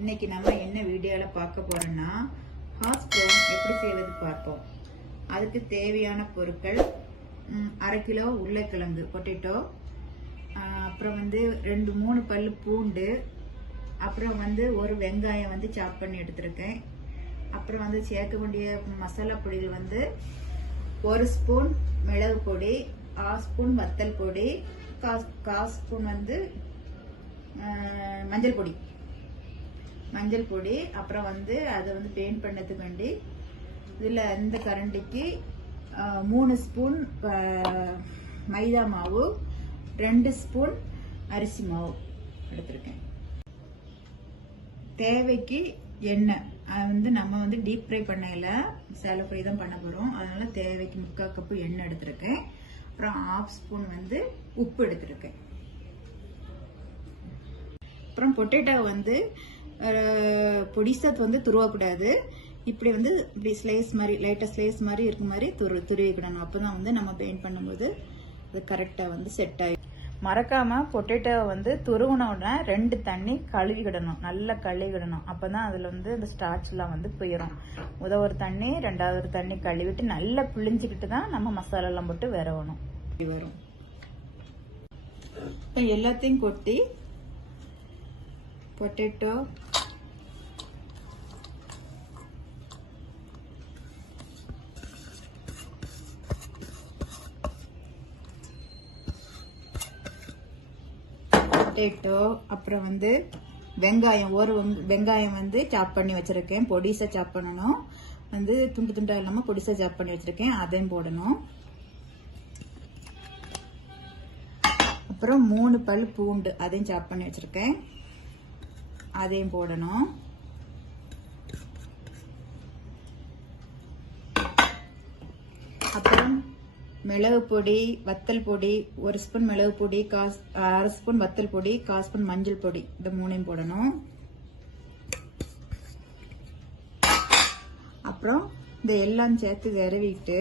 இன்னைக்கு நம்ம என்ன வீடியோல பார்க்க போறோம்னா ஹாஸ் ப்ரௌன் எப்படி செய்வது பார்ப்போம். அதுக்கு தேவையான பொருட்கள் 1/2 கிலோ உருளைக்கிழங்கு பொட்டேட்டோ, அப்புறம் 2-3 பல்லு பூண்டு, அப்புறம் ஒரு வெங்காயம் சாப் பண்ணி எடுத்திருக்கேன். அப்புறம் சேர்க்க வேண்டிய மசாலா பொடிகள் 1 ஸ்பூன் மிளகு பொடி, 1/2 ஸ்பூன் வத்தல் பொடி, 1/4 ஸ்பூன் மஞ்சள் பொடி. அப்புறம் அதை பெயிண்ட் பண்ணதுக்கு வேண்டி இதுல இந்த கரண்டிக்கு 3 ஸ்பூன் மைதா மாவு, 2 ஸ்பூன் அரிசி மாவு எடுத்திருக்கேன். தேவைக்கு எண்ணெய், நம்ம டீப் ஃப்ரை பண்ணல, சேலோ ஃப்ரை தான் பண்ண போறோம். அதனால தேவைக்கு 3/4 கப்பு எண்ணெய் எடுத்திருக்கேன். அப்புறம் 1/2 ஸ்பூன் உப்பு எடுத்திருக்கேன். அப்புறம் பொட்டேட்டோ பொடிசா துருவக்கூடாது. இப்படி இப்படி ஸ்லைஸ் மாதிரி லைட்டா ஸ்லைஸ் மாதிரி இருக்க மாதிரி துருவிக்கணும். அப்பதான் நம்ம பெயிண்ட் பண்ணும்போது அது கரெக்டா செட் ஆகி. மறக்காம பொட்டேட்டோ துருவின உடனே 2 தண்ணி கழுவிக்கிடணும், நல்லா கழுவிடணும். அப்பதான் அதுல இந்த ஸ்டார்ச் எல்லாம் போயிடும். ஒரு தண்ணி 2வது தண்ணி கழுவிட்டு நல்லா பிழிஞ்சுக்கிட்டு தான் நம்ம மசாலா எல்லாம் போட்டு விரவணும். வரும். இப்ப எல்லாத்தையும் கொட்டி பொட்டேட்டோ, அப்புறம் வெங்காயம், ஒரு வெங்காயம் சாப் பண்ணி வச்சிருக்கேன். பொடிசா சாப் பண்ணணும். துண்டு துண்டா இல்லாம பொடிசா சாப் பண்ணி வச்சிருக்கேன், அதையும் போடணும். அப்புறம் 3 பல் பூண்டு, அதையும் சாப் பண்ணி வச்சிருக்கேன், அதையும் போடணும். அப்புறம் மிளகு பொடி, வத்தல் பொடி, 1 ஸ்பூன் மிளகு பொடி, 1/2 ஸ்பூன் வத்தல் பொடி, 1/4 ஸ்பூன் மஞ்சள் பொடி, இந்த 3ஐயும் போடணும். அப்புறம் இந்த எல்லாம் சேர்த்து விரவிட்டு,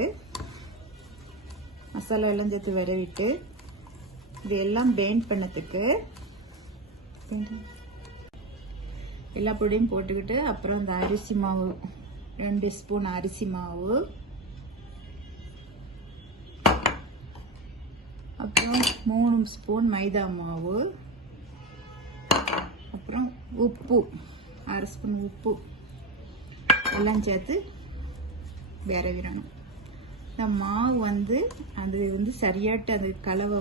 மசாலா எல்லாம் சேர்த்து விரவிட்டு இது எல்லாம் பெயிண்ட் பண்ணதுக்கு எல்லா பொடியும் போட்டுக்கிட்டு, அப்புறம் இந்த அரிசி மாவு 2 ஸ்பூன் அரிசி மாவு, அப்புறம் 3 ஸ்பூன் மைதா மாவு, அப்புறம் உப்பு 1/2 ஸ்பூன் உப்பு எல்லாம் சேர்த்து விரவிடணும். இந்த மாவு அது சரியாட்டு அந்த கலவை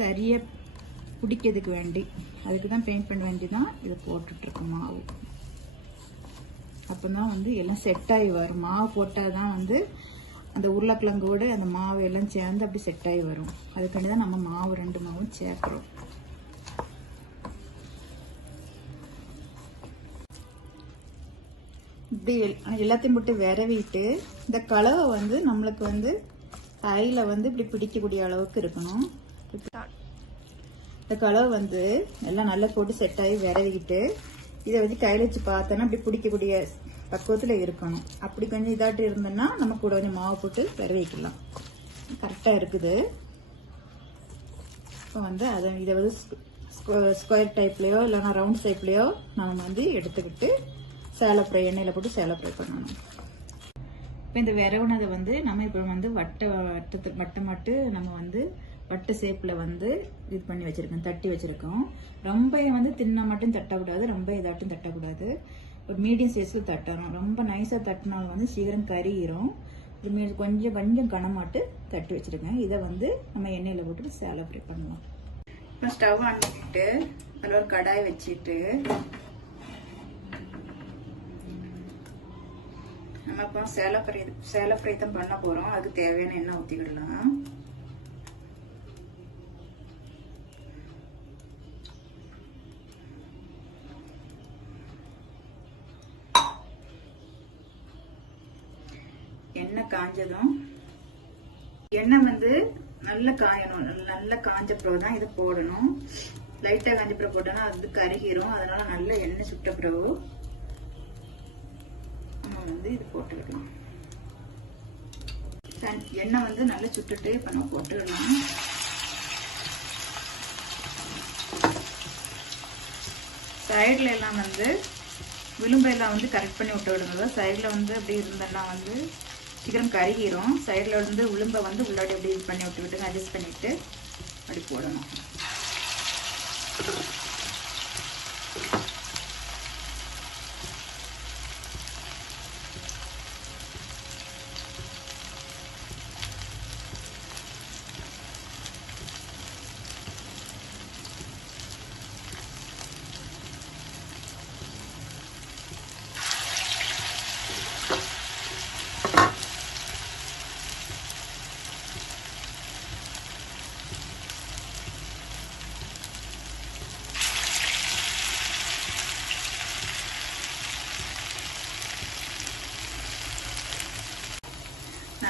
சரியா பிடிக்கிறதுக்கு வேண்டி, அதுக்கு தான் பெயிண்ட் பண்ண வேண்டிதான் இதை போட்டுட்டு இருக்கோம் மாவு. அப்பதான் எல்லாம் செட் ஆகி வரும். மாவு போட்டாதான் அந்த உருளைக்கிழங்கோட அந்த மாவு எல்லாம் சேர்ந்து அப்படி செட் ஆகி வரும். அதுக்காண்டி தான் நம்ம மாவு 2 மாவும் சேர்க்கிறோம். இப்படி எல்லாத்தையும் போட்டு விரவிட்டு, இந்த கலவை நம்மளுக்கு கையில இப்படி பிடிக்கக்கூடிய அளவுக்கு இருக்கணும். இந்த கலவை எல்லாம் நல்லா போட்டு செட் ஆகி விரவிக்கிட்டு, இதை கையில வச்சு பார்த்தோன்னா அப்படி பிடிக்கக்கூடிய பக்குவத்துல இருக்கணும். அப்படி கொஞ்சம் இதாட்டு இருந்தோம்னா நம்ம கூட கொஞ்சம் மாவு போட்டு விரவிக்கலாம். கரெக்டா இருக்குது. இப்போ அதை இதை ஸ்கொயர் டைப்லயோ இல்லைன்னா ரவுண்ட் ஷேப்லயோ நம்ம எடுத்துக்கிட்டு சேலோ ஃப்ரை எண்ணெயில போட்டு சேலோ ஃப்ரை பண்ணணும். இப்போ இந்த விரவுனதை நம்ம இப்போ வட்டமாட்டு நம்ம வட்ட ஷேப்ல இது பண்ணி வச்சிருக்கோம், தட்டி வச்சிருக்கோம். ரொம்ப தின்ன மட்டும் தட்டக்கூடாது, ரொம்ப இதாட்டும் தட்டக்கூடாது. ஒரு மீடியம் சைஸ்ல தட்டணும். ரொம்ப நைஸா தட்டினாலும் சீக்கிரம் கறியிரும். கொஞ்சம் கொஞ்சம் கனமாட்டு தட்டி வச்சிருக்கேன். இதை நம்ம எண்ணெயில போட்டு சேலோ ஃப்ரை பண்ணலாம். இப்போ ஸ்டவ் ஆன் பண்ணிட்டு அதில் ஒரு கடாய் வச்சுட்டு நம்ம இப்போ சேலோ ஃப்ரை தான் பண்ண போறோம். அதுக்கு தேவையான எண்ணெய் ஊற்றிக்கிடலாம். எண்ணெய் காஞ்சதும், எண்ணெய் நல்லா காயணும். நல்லா காஞ்ச பிறகு தான் இதை போடணும். லைட்டா காஞ்ச பிறகு போட்டோம்னா அது கருகிரும். அதனால நல்ல எண்ணெய் சுட்ட பிறகு நம்ம இது போட்டுக்கலாம். எண்ணெய் நல்லா சுட்டுட்டு இப்ப நம்ம போட்டுக்கலாம். சைடில் எல்லாம் வந்து விளிம்பெல்லாம் வந்து கரெக்ட் பண்ணி விட்டு விடுங்க. சைடில் வந்து அப்படி இருந்தெல்லாம் வந்து சீக்கிரம் கருகிரும். சைடில் வந்து விளிம்பை வந்து உள்ளாடி அப்படி இது பண்ணி விட்டுக்கிட்டு அட்ஜஸ்ட் பண்ணிவிட்டு அப்படி போடணும்.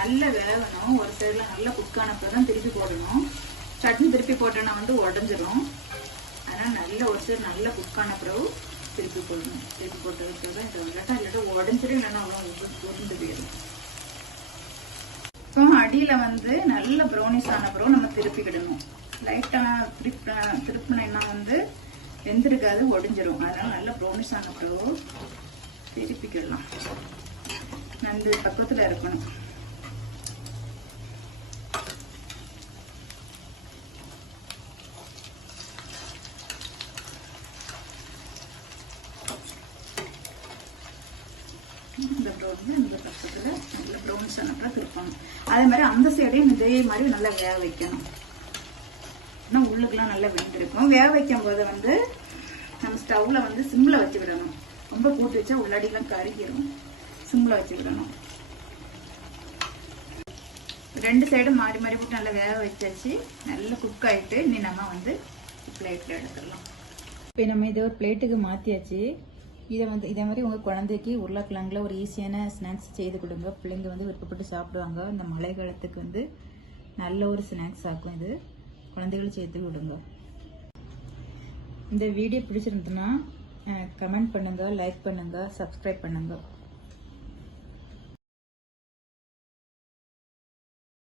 நல்ல வேகணும். ஒரு சைடுல நல்லா குக்கானப்ப தான் திருப்பி போடணும். சட்னி திருப்பி போட்டோன்னா வந்து உடஞ்சிரும். அதனால நல்ல ஒரு சைடு நல்லா குக்கான பிறகு திருப்பி போடணும். திருப்பி போட்டதுக்கு தான் இது இல்லாட்டா உடஞ்சிரும், இல்லைன்னா அவ்வளோ உருந்து போயிடும். இப்போ அடியில வந்து நல்ல ப்ரௌனிஷ் ஆன பிறகு நம்ம திருப்பிக்கிடணும். லைட்டா திருப்பினா வந்து வெந்திருக்காது, ஒடிஞ்சிரும். அதனால நல்ல ப்ரௌனிஷ் ஆன பிறகு திருப்பிக்கிடலாம். நண்டு பக்கத்துல இருக்கணும். இந்த பக்கத்துல நல்ல ப்ரௌனிஷ் ஆனப்பறம் திருப்பணும். அதே மாதிரி அந்த சைடையும் இதே மாதிரி நல்லா வேக வைக்கணும். உள்ளுக்குலாம் நல்லா வெந்திருக்கும். வேக வைக்கும் போது வந்து நம்ம ஸ்டவ்ல வந்து சிம்ல வச்சு விடணும். ரொம்ப கூட்டி வச்சா உள்ளாடிலாம் கருகிரும். சிம்ல வச்சு விடணும். ரெண்டு சைடும் மாறி மாறி போட்டு நல்லா வேக வச்சாச்சு. நல்லா குக் ஆயிட்டு இனி நம்ம வந்து பிளேட்ல எடுத்துடலாம். இப்போ நம்ம இதை ஒரு பிளேட்டுக்கு மாத்தியாச்சு. இதை வந்து இதே மாதிரி உங்கள் குழந்தைக்கு உருளைக்கிழங்குல ஒரு ஈஸியான ஸ்நாக்ஸ் செய்து கொடுங்க. பிள்ளைங்க வந்து விருப்பப்பட்டு சாப்பிடுவாங்க. இந்த மழை காலத்துக்கு வந்து நல்ல ஒரு ஸ்நாக்ஸ் ஆக்கும். இது குழந்தைகளும் சேர்த்து விடுங்க. இந்த வீடியோ பிடிச்சிருந்துன்னா கமெண்ட் பண்ணுங்க, லைக் பண்ணுங்க, சப்ஸ்கிரைப் பண்ணுங்க.